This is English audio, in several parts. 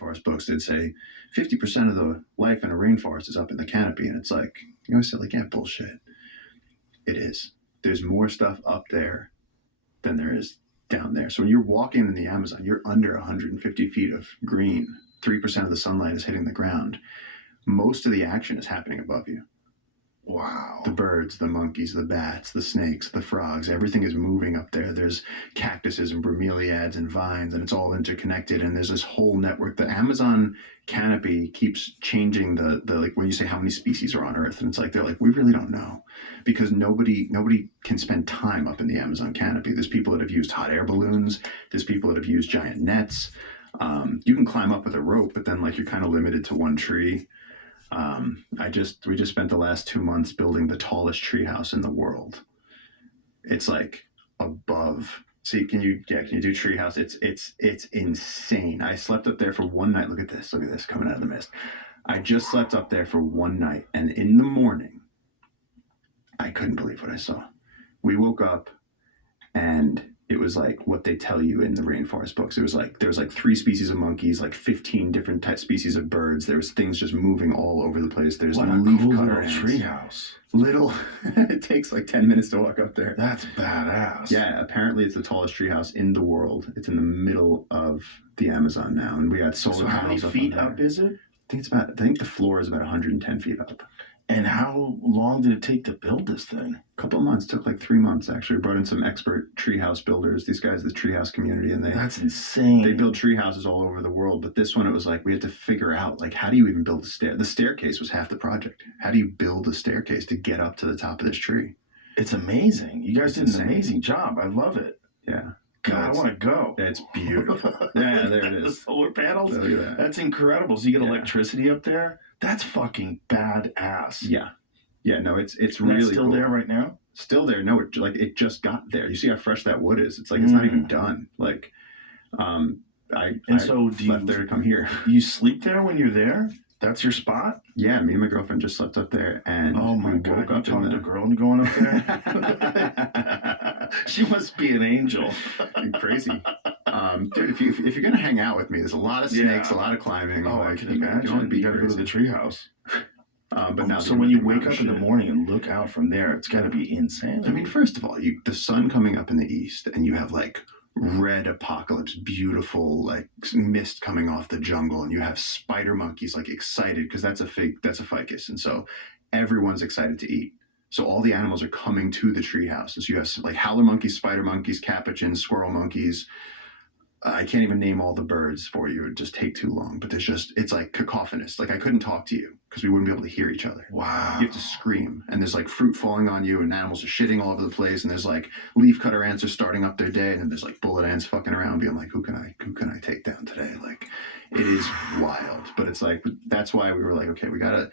rainforest books, they'd say 50% of the life in a rainforest is up in the canopy. And it's like, you always say, like, yeah, bullshit. It is. There's more stuff up there than there is down there. So when you're walking in the Amazon, you're under 150 feet of green. 3% of the sunlight is hitting the ground. Most of the action is happening above you. Wow. The birds, the monkeys, the bats, the snakes, the frogs, everything is moving up there. There's cactuses and bromeliads and vines, and it's all interconnected. And there's this whole network. The Amazon canopy keeps changing the like when you say how many species are on Earth, and it's like they're like, we really don't know, because nobody can spend time up in the Amazon canopy. There's people that have used hot air balloons. There's people that have used giant nets. You can climb up with a rope, but then like you're kind of limited to one tree. We just spent the last 2 months building the tallest treehouse in the world. It's like above. See, can you do treehouse? It's insane. I slept up there for one night. Look at this coming out of the mist. I just slept up there for one night, and in the morning, I couldn't believe what I saw. We woke up, and it was like what they tell you in the rainforest books. It was like there was like 3 species of monkeys, like 15 different species of birds. There was things just moving all over the place. There's what a leaf cool cutter little treehouse. Little. It takes like 10 minutes to walk up there. That's badass. Yeah, apparently it's the tallest treehouse in the world. It's in the middle of the Amazon now, and we got solar panels. So how many feet up is it? I think the floor is about 110 feet up. And how long did it take to build this thing? A couple of months. Took like 3 months, actually. We brought in some expert treehouse builders. These guys, the treehouse community, and that's insane. They build treehouses all over the world, but this one, it was like we had to figure out, like, how do you even build a stair? The staircase was half the project. How do you build a staircase to get up to the top of this tree? It's amazing. You guys did an amazing job. I love it. Yeah. God, I want to go. It's beautiful. Yeah, there it is. The solar panels. Look at that. That's incredible. So you get electricity up there? That's fucking badass. Yeah. Yeah, no, it's really still cool. there right now? Still there. No, it just got there. You see how fresh that wood is? It's like it's not even done. Like, I left there to come here. You sleep there when you're there? That's your spot? Yeah, me and my girlfriend just slept up there, and oh my God, woke up. You talking to a girl and going up there? She must be an angel. Crazy. Dude, if you're gonna hang out with me, there's a lot of snakes, a lot of climbing. Oh, I can imagine. You gotta go to the treehouse. But now, so when you wake up in the morning and look out from there, it's got to be insane. I mean, first of all, the sun coming up in the east, and you have like red apocalypse, beautiful like mist coming off the jungle, and you have spider monkeys like excited because that's a ficus, and so everyone's excited to eat. So all the animals are coming to the treehouse, and so you have like howler monkeys, spider monkeys, capuchins, squirrel monkeys. I can't even name all the birds for you. It'd just take too long. But it's like cacophonous. Like I couldn't talk to you because we wouldn't be able to hear each other. Wow. You have to scream. And there's like fruit falling on you, and animals are shitting all over the place. And there's like leafcutter ants are starting up their day. And then there's like bullet ants fucking around being like, who can I take down today? Like it is wild. But it's like, that's why we were like, okay, we gotta,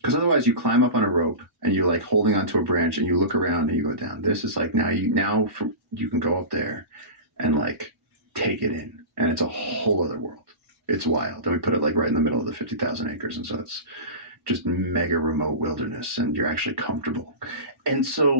because otherwise you climb up on a rope and you're like holding onto a branch and you look around and you go down. This is like you can go up there and like take it in, and it's a whole other world. It's wild. And we put it like right in the middle of the 50,000 acres, and so it's just mega remote wilderness, and you're actually comfortable. And so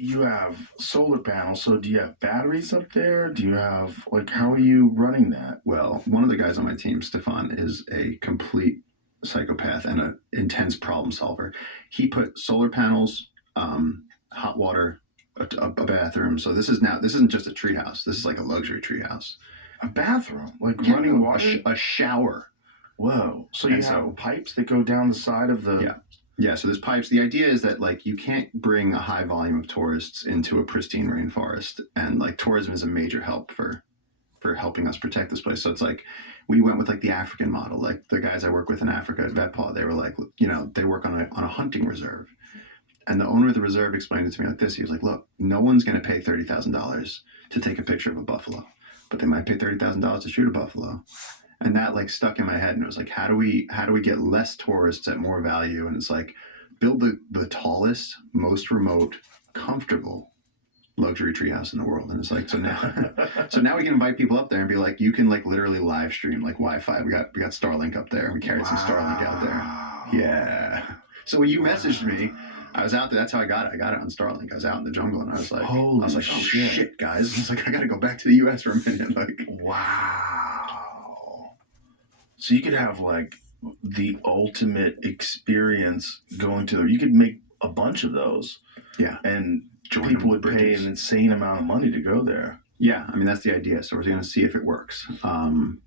you have solar panels. So do you have batteries up there? Do you have, like, how are you running that? Well, one of the guys on my team, Stefan, is a complete psychopath and an intense problem solver. He put solar panels, hot water, a bathroom. So this isn't just a treehouse. This is like a luxury treehouse. A bathroom, like running water, a shower. Whoa! So you have pipes that go down the side of the. Yeah. So there's pipes. The idea is that like you can't bring a high volume of tourists into a pristine rainforest, and like tourism is a major help for helping us protect this place. So it's like we went with like the African model. Like the guys I work with in Africa at VetPaw, they were like, they work on a hunting reserve. And the owner of the reserve explained it to me like this. He was like, look, no one's going to pay $30,000 to take a picture of a buffalo, but they might pay $30,000 to shoot a buffalo. And that like stuck in my head. And it was like, how do we get less tourists at more value? And it's like, build the tallest, most remote, comfortable luxury treehouse in the world. And it's like, so now we can invite people up there and be like, you can like literally live stream like Wi-Fi. We got Starlink up there. We carried some Starlink out there. Yeah. So when you messaged me, I was out there. That's how I got it. I got it on Starlink. I was out in the jungle, and I was like, oh shit, guys! I was like, I got to go back to the U.S. for a minute. Like, wow. So you could have like the ultimate experience going to. You could make a bunch of those, Yeah. and Join people them would pay an bridges. insane amount of money to go there. Yeah, I mean that's the idea. So we're going to see if it works.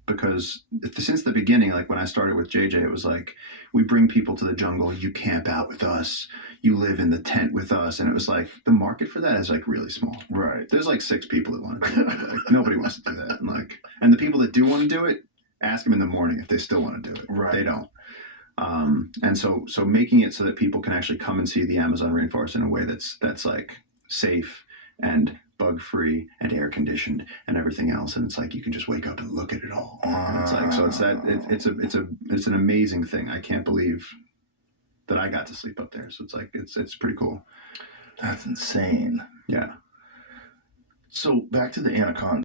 Because since the beginning, like when I started with JJ, it was like we bring people to the jungle. You camp out with us. You live in the tent with us, and it was like the market for that is like really small. Right. There's like 6 people that want to do it. Like, nobody wants to do that. And the people that do want to do it, ask them in the morning if they still want to do it. Right. They don't. And so making it so that people can actually come and see the Amazon rainforest in a way that's like safe and bug free and air conditioned and everything else, and it's like you can just wake up and look at it all. And it's like, so it's an amazing thing. I can't believe that I got to sleep up there. So it's like it's pretty cool. That's insane. Yeah. So back to the anaconda.